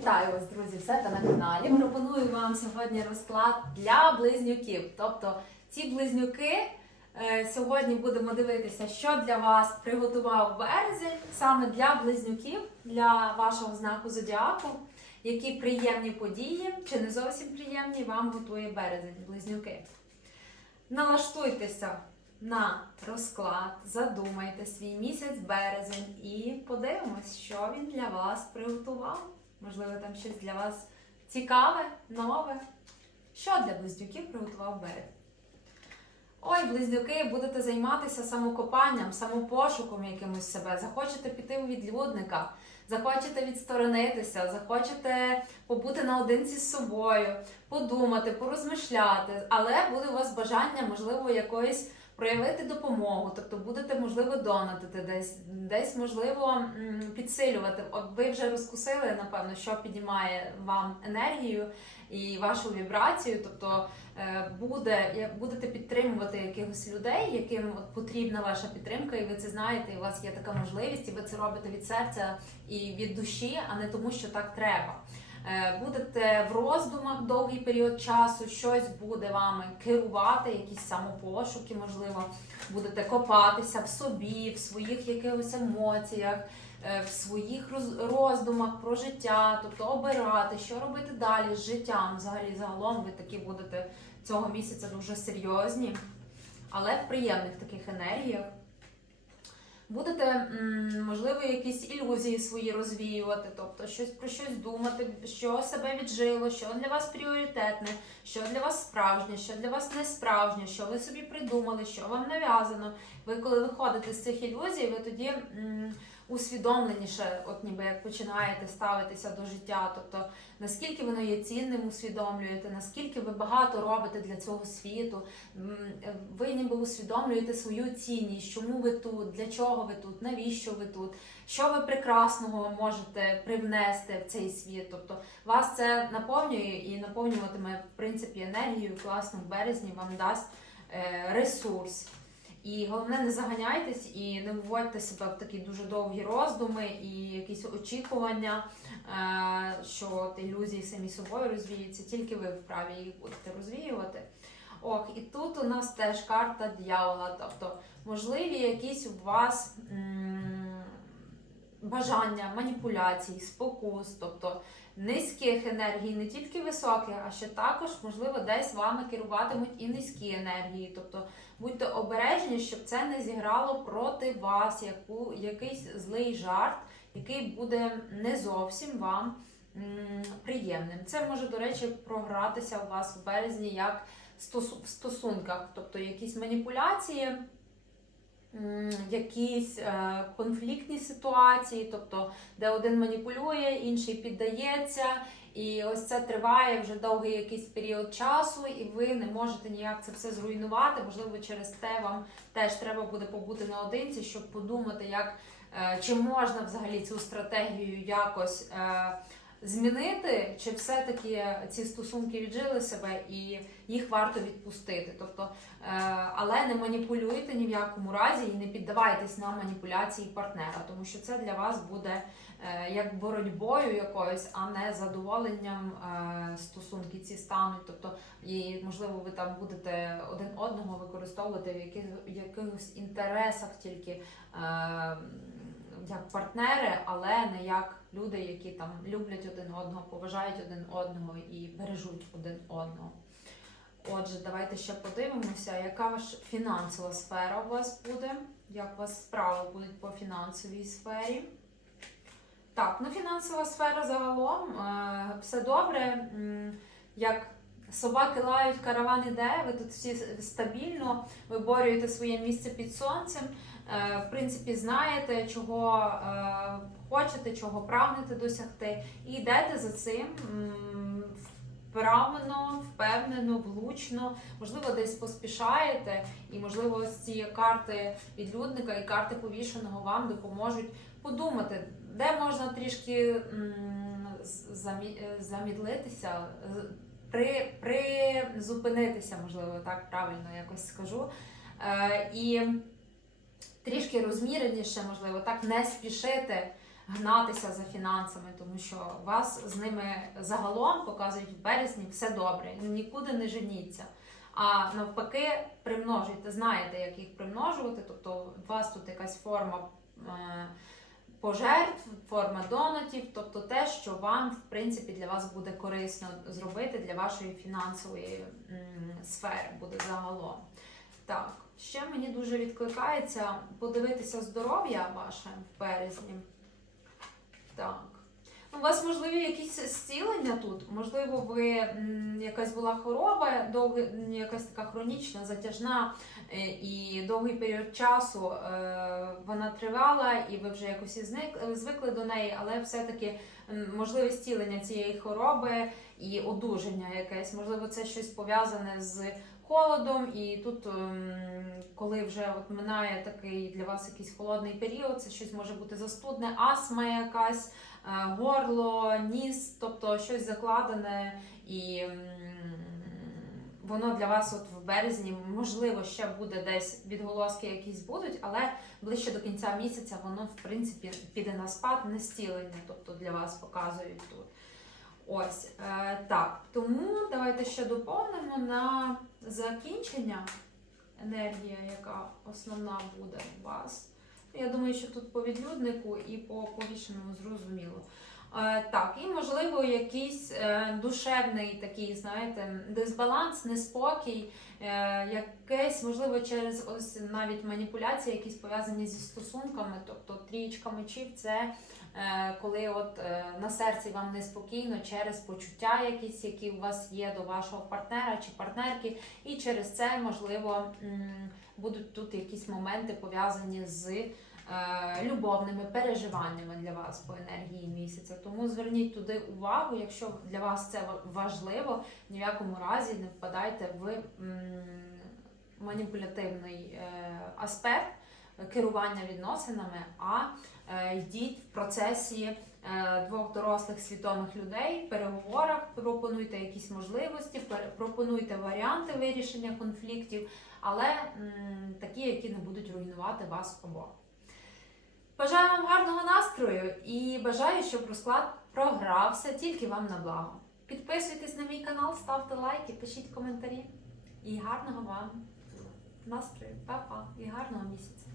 Вітаю вас, друзі, в себе на каналі. Пропоную вам сьогодні розклад для близнюків. Тобто ці близнюки е, сьогодні будемо дивитися, що для вас приготував березень саме для близнюків, для вашого знаку зодіаку, які приємні події чи не зовсім приємні вам готує березень, близнюки. Налаштуйтеся на розклад, задумайте свій місяць березень і подивимось, що він для вас приготував. Можливо, там щось для вас цікаве, нове. Що для близнюків приготував берег? Ой, близнюки, будете займатися самокопанням, самопошуком якимось себе. Захочете піти у відлюдника, захочете відсторонитися, захочете побути наодинці з собою, подумати, порозмишляти, але буде у вас бажання, можливо, якоїсь проявити допомогу, тобто будете, можливо, донатити десь, десь можливо підсилювати. От ви вже розкусили, напевно, що піднімає вам енергію і вашу вібрацію. Тобто е, буде, як будете підтримувати якихось людей, яким от потрібна ваша підтримка, і ви це знаєте, і у вас є така можливість, і ви це робите від серця і від душі, а не тому, що так треба. Е, Будете в роздумах довгий період часу, щось буде вами керувати, якісь самопошуки, можливо, будете копатися в собі, в своїх якихось емоціях, е, в своїх роздумах про життя, тобто обирати, що робити далі з життям. Взагалі, загалом ви такі будете цього місяця дуже серйозні, але в приємних таких енергіях. Будете, можливо, якісь ілюзії свої розвіювати, тобто щось про щось думати, що себе віджило, що для вас пріоритетне, що для вас справжнє, що для вас не справжнє, що ви собі придумали, що вам нав'язано. Ви коли виходите з цих ілюзій, ви тоді м, усвідомленіше, от ніби як починаєте ставитися до життя. Тобто наскільки воно є цінним, усвідомлюєте, наскільки ви багато робите для цього світу. Ви ніби усвідомлюєте свою цінність, чому ви тут, для чого ви тут, навіщо ви тут, що ви прекрасного можете привнести в цей світ. Тобто вас це наповнює і наповнюватиме в принципі енергію класно в березні вам дасть е, ресурс. І головне, не заганяйтесь і не вводьте себе в такі дуже довгі роздуми і якісь очікування, е, що от ілюзії самі собою розвіються, тільки ви вправі їх будете розвіювати. Ох, і тут у нас теж карта дьявола, тобто можливі якісь у вас м, бажання, маніпуляцій, спокус, тобто низьких енергій, не тільки високих, а ще також, можливо, десь вами керуватимуть і низькі енергії. Тобто будьте обережні, щоб це не зіграло проти вас яку, якийсь злий жарт, який буде не зовсім вам приємним. Це може, до речі, програтися у вас в березні як в стосунках, тобто якісь маніпуляції. Якісь е, конфліктні ситуації, тобто де один маніпулює, інший піддається, і ось це триває вже довгий якийсь період часу, і ви не можете ніяк це все зруйнувати. Можливо, через те вам теж треба буде побути наодинці, щоб подумати, як е, чи можна взагалі цю стратегію якось е, змінити, чи все-таки ці стосунки віджили себе і їх варто відпустити. Тобто, е, але не маніпулюйте ні в якому разі і не піддавайтесь на маніпуляції партнера, тому що це для вас буде е, як боротьбою якоюсь, а не задоволенням е, стосунки ці стануть. Тобто, і можливо, ви там будете один одного використовувати в яких, в якихось інтересах тільки. Як партнери, але не як люди, які там люблять один одного, поважають один одного і бережуть один одного. Отже, давайте ще подивимося, яка ваша фінансова сфера у вас буде, як у вас справи будуть по фінансовій сфері. Так, ну фінансова сфера загалом е, все добре. Як собаки лають, караван іде, ви тут всі стабільно виборюєте своє місце під сонцем. Е, В принципі, знаєте, чого е, хочете, чого прагнете досягти, і йдете за цим м, вправлено, впевнено, влучно, можливо, десь поспішаєте, і можливо, ось ці карти відлюдника і карти повішеного вам допоможуть подумати, де можна трішки замі- е, замідлитися, при, можливо, так правильно якось скажу. Е, і трішки розміреніше, можливо, так не спішити гнатися за фінансами, тому що вас з ними загалом показують в березні все добре, нікуди не женіться. А навпаки, примножуйте, знаєте, як їх примножувати. Тобто у вас тут якась форма е, пожертв, форма донатів, тобто те, що вам, в принципі, для вас буде корисно зробити для вашої фінансової сфери, буде загалом. Так, ще мені дуже відкликається подивитися здоров'я ваше в березні. Так. Ну, У вас можливі якісь зцілення тут? Можливо, ви якась була хвороба, довгий, якась така хронічна, затяжна, е, і довгий період часу е, вона тривала, і ви вже якось і звикли до неї, але все-таки можливе зцілення цієї хвороби і одужання якесь. Можливо, це щось пов'язане з холодом, і тут, ем, коли вже от минає такий для вас якийсь холодний період, це щось може бути застудне, астма якась, е, горло, ніс, тобто щось закладене, і воно для вас от в березні, можливо, ще буде десь відголоски якісь будуть, але ближче до кінця місяця воно, в принципі, піде на спад, не стілення, тобто для вас показують тут. Ось е, так. Тому давайте ще доповнимо на закінчення енергія, яка основна буде у вас. Я думаю, що тут по відлюднику і по повішеному зрозуміло. Е, так, і можливо, якийсь е, душевний такий, знаєте, дисбаланс, неспокій, е, якесь, можливо, через ось навіть маніпуляції, якісь пов'язані зі стосунками, тобто трієчка мечів, це коли от е, на серці вам неспокійно через почуття, якісь, які у вас є до вашого партнера чи партнерки, і через це, можливо, будуть тут якісь моменти пов'язані з е, любовними переживаннями для вас по енергії місяця. Тому зверніть туди увагу, якщо для вас це важливо, ні в якому разі не впадайте в маніпулятивний е, аспект керування відносинами, а е, йдіть в процесі. е, Двох дорослих свідомих людей переговорах пропонуйте якісь можливості, пропонуйте варіанти вирішення конфліктів, але такі, які не будуть руйнувати вас обох. Бажаю вам гарного настрою і бажаю, щоб розклад програвся тільки вам на благо. Підписуйтесь на мій канал, ставте лайки, пишіть коментарі. І гарного вам настрою, па-па, і гарного місяця!